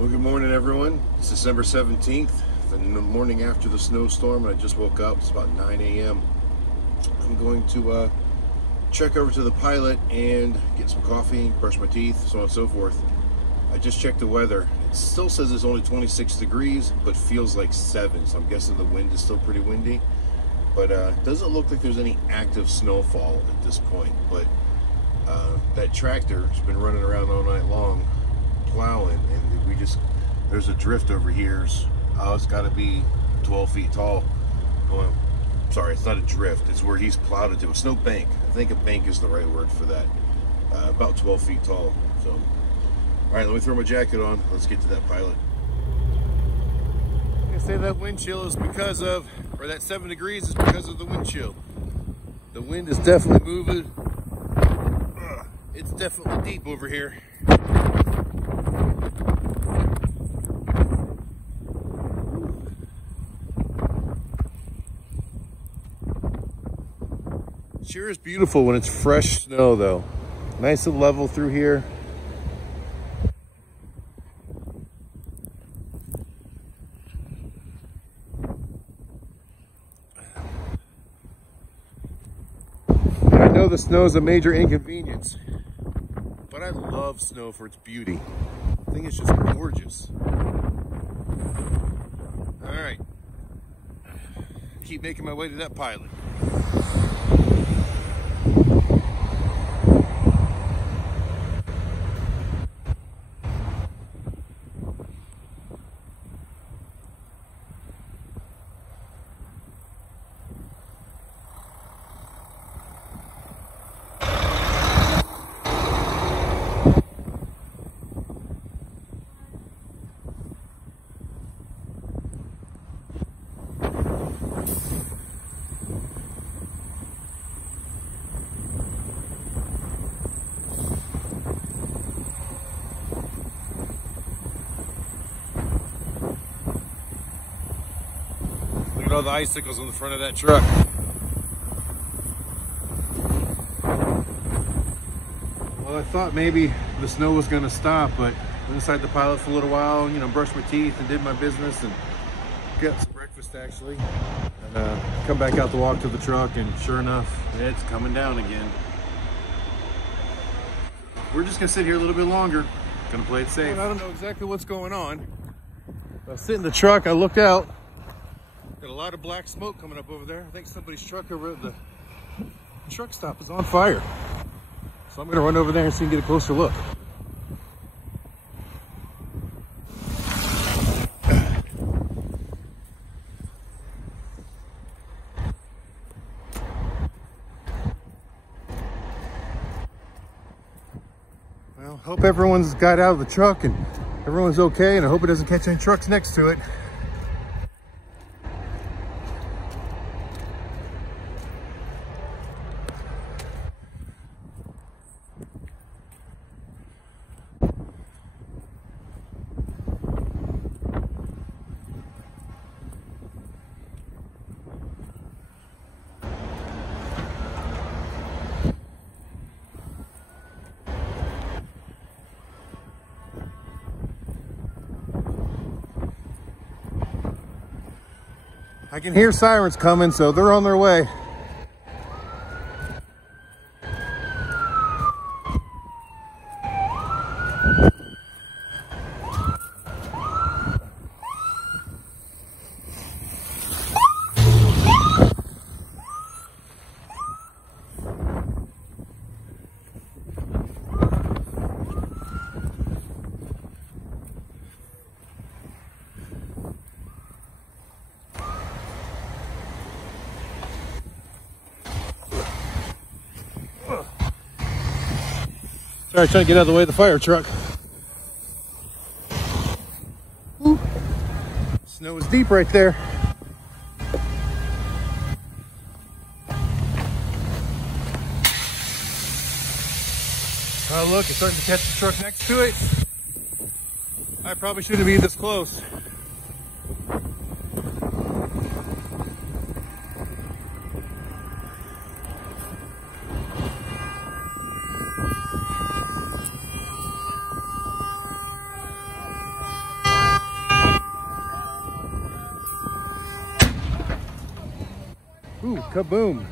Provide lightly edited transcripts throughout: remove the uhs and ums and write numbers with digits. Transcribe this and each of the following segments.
Well, good morning, everyone. It's December 17th, the morning after the snowstorm, and I just woke up. It's about 9 a.m. I'm going to check over to the pilot and get some coffee, brush my teeth, so on and so forth. I just checked the weather. It still says it's only 26 degrees, but feels like 7, so I'm guessing the wind is still pretty windy. But it doesn't look like there's any active snowfall at this point. But that tractor has been running around all night long plowing, and there's a drift over here. It's got to be 12 feet tall. Well, sorry, it's not a drift, it's where he's plowed into a snow bank. I think a bank is the right word for that. About 12 feet tall. So all right, let me throw my jacket on. Let's get to that pilot. I'm gonna say that wind chill is because of, or that 7 degrees is because of the wind chill. The wind is definitely moving. It's definitely deep over here. Sure is beautiful when it's fresh snow, though. Nice and level through here. I know the snow is a major inconvenience, but I love snow for its beauty. I think it's just gorgeous. All right, keep making my way to that pilot. Look at all the icicles on the front of that truck. Well, I thought maybe the snow was going to stop, but I went inside the pilot for a little while, brushed my teeth and did my business and got some breakfast actually. And come back out to walk to the truck, and sure enough, it's coming down again. We're just going to sit here a little bit longer. Going to play it safe. I don't know exactly what's going on. I was sitting in the truck, I looked out. Got a lot of black smoke coming up over there. I think somebody's truck over at the truck stop is on fire. So I'm gonna run over there and see and get a closer look. Well, hope everyone's got out of the truck and everyone's okay, and I hope it doesn't catch any trucks next to it. I can hear sirens coming, so they're on their way. Sorry, trying to get out of the way of the fire truck. Ooh. Snow is deep right there. Oh look, it's starting to catch the truck next to it. I probably shouldn't be this close. Ooh, kaboom.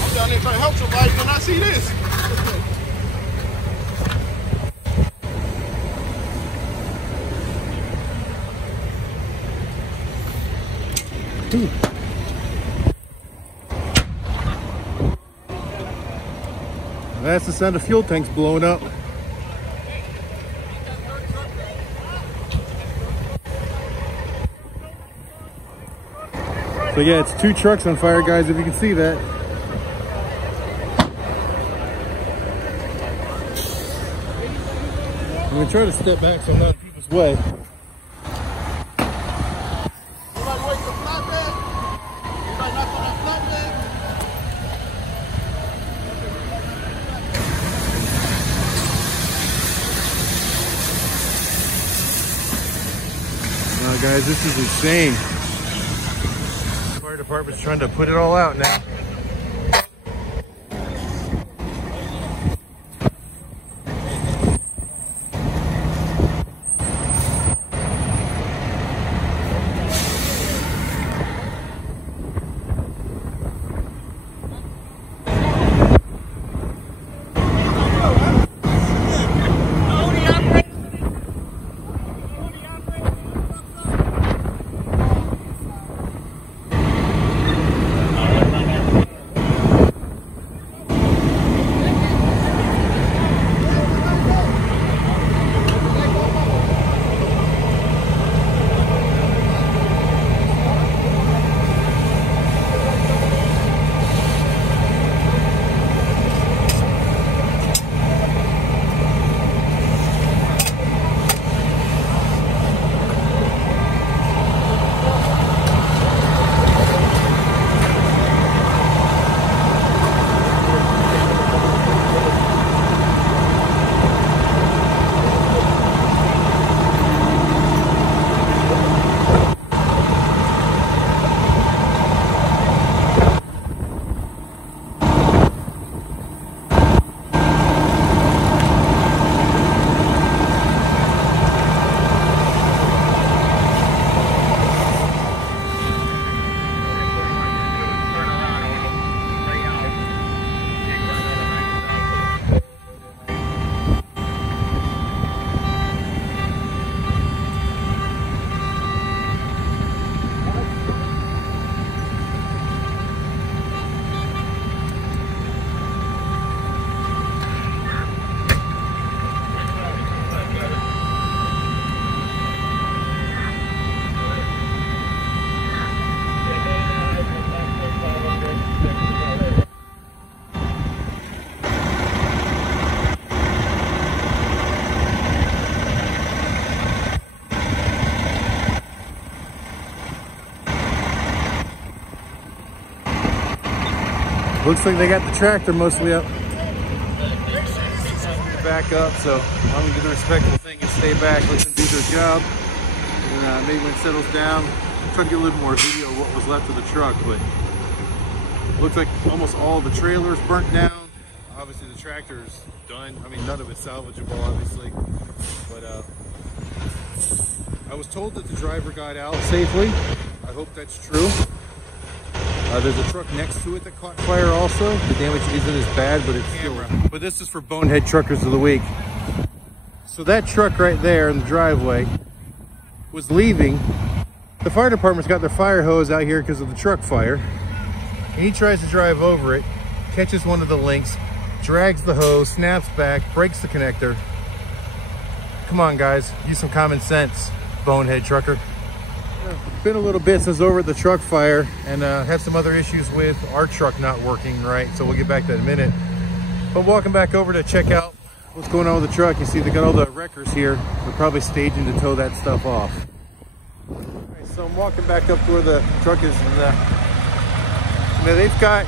I'm down there trying to help somebody and I see this. Ooh. That's the sound of fuel tanks blowing up. So yeah, it's 2 trucks on fire, guys, if you can see that. I'm gonna try to step back so I'm not in people's way. Guys, this is insane. The fire department's trying to put it all out now. Looks like they got the tractor mostly up. Back up, so I'm gonna do the respectful thing and stay back, let them do their job. And maybe when it settles down, I'm trying to get a little more video of what was left of the truck, but looks like almost all the trailers burnt down. Obviously the tractor is done. I mean, none of it's salvageable, obviously. But I was told that the driver got out safely. I hope that's true. There's a truck next to it that caught fire also. The damage isn't as bad, but it's still. But this is for Bonehead Truckers of the Week. So that truck right there in the driveway was leaving. The fire department's got their fire hose out here because of the truck fire. And he tries to drive over it, catches one of the links, drags the hose, snaps back, breaks the connector. Come on, guys, use some common sense, Bonehead Trucker. It's been a little bit since over at the truck fire, and had some other issues with our truck not working right, so we'll get back to that in a minute. But walking back over to check out what's going on with the truck. You see they got all the wreckers here. They're probably staging to tow that stuff off. All right, so I'm walking back up to where the truck is, and now they've got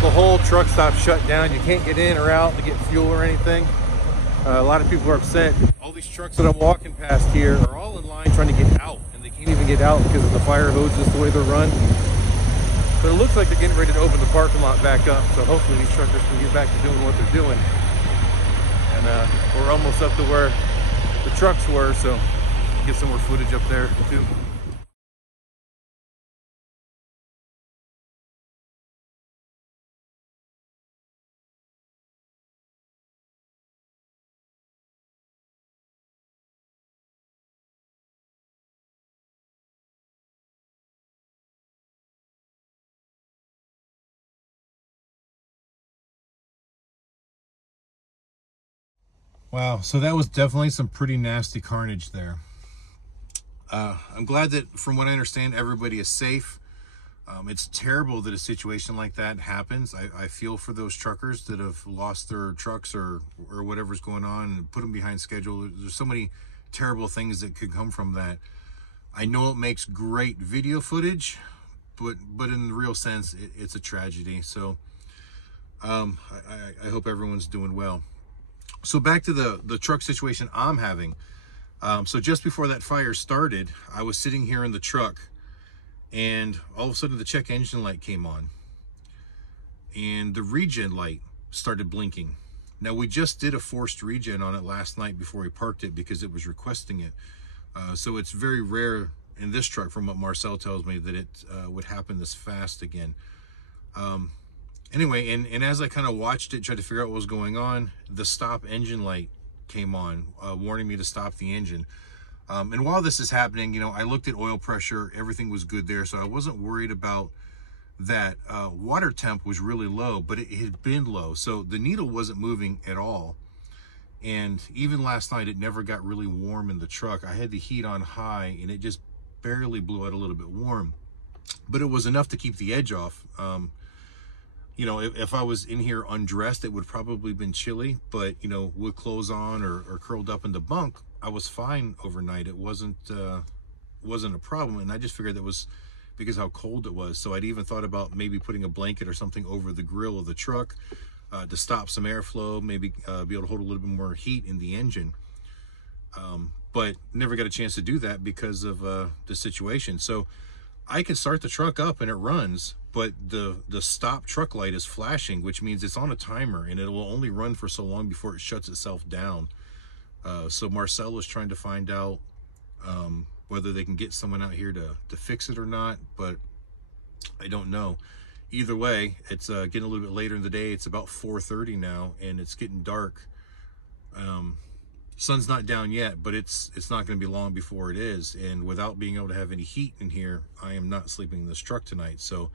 the whole truck stop shut down. You can't get in or out to get fuel or anything. A lot of people are upset. All these trucks that I'm walking past here are all in line trying to get out, and they can't even get out because of the fire hoses, the way they're run. But it looks like they're getting ready to open the parking lot back up, so hopefully these truckers can get back to doing what they're doing. And we're almost up to where the trucks were, so get some more footage up there too. Wow, so that was definitely some pretty nasty carnage there. I'm glad that, from what I understand, everybody is safe. It's terrible that a situation like that happens. I feel for those truckers that have lost their trucks or whatever's going on and put them behind schedule. There's so many terrible things that could come from that. I know it makes great video footage, but in the real sense, it's a tragedy. So I hope everyone's doing well. So back to the truck situation I'm having. So just before that fire started, I was sitting here in the truck, and all of a sudden the check engine light came on, and the regen light started blinking. Now, we just did a forced regen on it last night before we parked it because it was requesting it. So it's very rare in this truck, from what Marcel tells me, that it would happen this fast again. Anyway, and as I kind of watched it, tried to figure out what was going on, the stop engine light came on, warning me to stop the engine. And while this is happening, you know, I looked at oil pressure, everything was good there, so I wasn't worried about that. Water temp was really low, but it had been low, so the needle wasn't moving at all. And even last night, it never got really warm in the truck. I had the heat on high, and it just barely blew out a little bit warm, but it was enough to keep the edge off. You know, if I was in here undressed, it would probably been chilly, but, you know, with clothes on or curled up in the bunk, I was fine overnight. It wasn't a problem, and I just figured that was because how cold it was. So I'd even thought about maybe putting a blanket or something over the grill of the truck to stop some airflow, maybe be able to hold a little bit more heat in the engine. But never got a chance to do that because of the situation. So I can start the truck up and it runs, but the stop truck light is flashing, which means it's on a timer, and it will only run for so long before it shuts itself down. So Marcel was trying to find out whether they can get someone out here to fix it or not, but I don't know. Either way, it's getting a little bit later in the day. It's about 4:30 now, and it's getting dark. Sun's not down yet, but it's not going to be long before it is. And without being able to have any heat in here, I am not sleeping in this truck tonight. So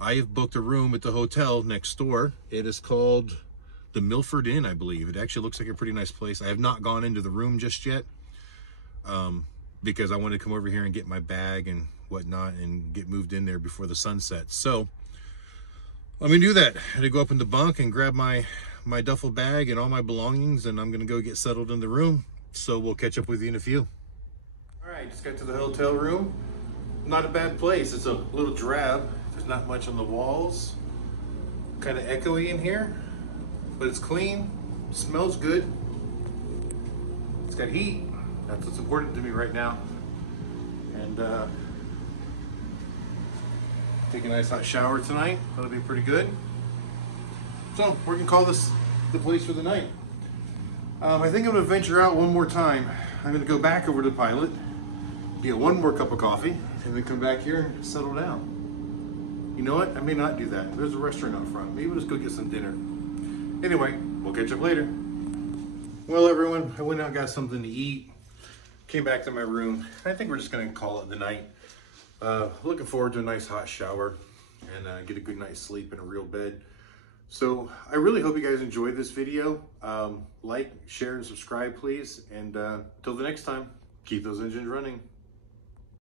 I have booked a room at the hotel next door. It is called the Milford Inn, I believe. It actually looks like a pretty nice place. I have not gone into the room just yet because I wanted to come over here and get my bag and whatnot and get moved in there before the sun sets. So let me do that. I had to go up in the bunk and grab my duffel bag and all my belongings, and I'm gonna go get settled in the room. So we'll catch up with you in a few. All right, just got to the hotel room. Not a bad place. It's a little drab. There's not much on the walls. Kind of echoey in here, but it's clean. Smells good. It's got heat. That's what's important to me right now. And take a nice hot shower tonight. That'll be pretty good. So we're gonna call this the place for the night. I think I'm gonna venture out one more time. I'm gonna go back over to the Pilot, get one more cup of coffee, and then come back here and settle down. You know what? I may not do that. There's a restaurant out front. Maybe we'll just go get some dinner. Anyway, we'll catch up later. Well, everyone, I went out and got something to eat. Came back to my room. I think we're just gonna call it the night. Looking forward to a nice hot shower and get a good night's sleep in a real bed. So I really hope you guys enjoyed this video. Like, share, and subscribe, please. And until the next time, keep those engines running.